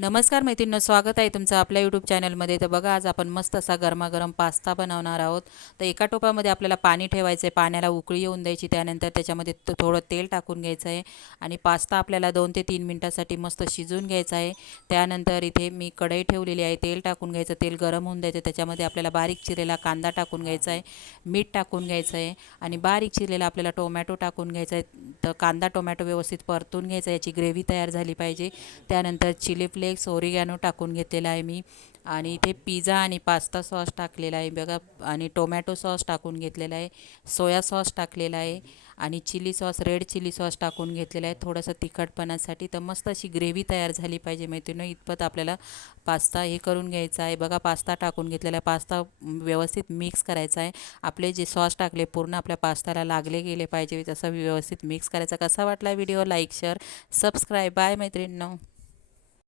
नमस्कार मैत्रिणींनो, स्वागत आहे तुमचं आपल्या यूट्यूब चॅनलमध्ये. तर बघा, आज आपण मस्त असा गरमागरम पास्ता बनवणार आहोत. तर एका टोपामध्ये आपल्याला पाणी ठेवायचं आहे, पाण्याला उकळी येऊन द्यायची. त्यानंतर त्याच्यामध्ये थोडं तेल टाकून घ्यायचं आहे आणि पास्ता आपल्याला 2 ते 3 मिनटासाठी मस्त शिजवून घ्यायचा आहे. त्यानंतर इथे मी कढई ठेवलेली आहे, तेल टाकून घ्यायचं, तेल गरम होऊन द्यायचं. त्याच्यामध्ये आपल्याला बारीक चिरलेला कांदा टाकून घ्यायचा आहे, मीठ टाकून घ्यायचं आहे आणि बारीक चिरलेला आपल्याला टोमॅटो टाकून घ्यायचा आहे. तर कांदा टोमॅटो व्यवस्थित परतून घ्यायचा, याची ग्रेव्ही तयार झाली पाहिजे. त्यानंतर चिली फ्लेक्स, ओरिगॅनो टाकून घेतलेला आहे मी आणि इथे पिझ्झा आणि पास्ता सॉस टाकलेला आहे बघा, आणि टोमॅटो सॉस टाकून घेतलेला आहे, सोया सॉस टाकलेला आहे आणि chilli sauce, red chilli sauce टाकून घेतलेला आहे थोडंसं तिखटपणासाठी. तर मस्त अशी ग्रेव्ही तयार झाली पाहिजे मैत्रिणी, इतपत आपल्याला पास्ता हे करून घ्यायचा आहे. बघा, पास्ता टाकून घेतलेला आहे, पास्ता व्यवस्थित मिक्स करायचा आहे. आपले जे सॉस टाकले पूर्ण आपल्या पास्ताला लागले गेले पाहिजे, तसं व्यवस्थित मिक्स करायचा. कसा वाटला video? Like, share, subscribe. Bye मैत्रिणींनो.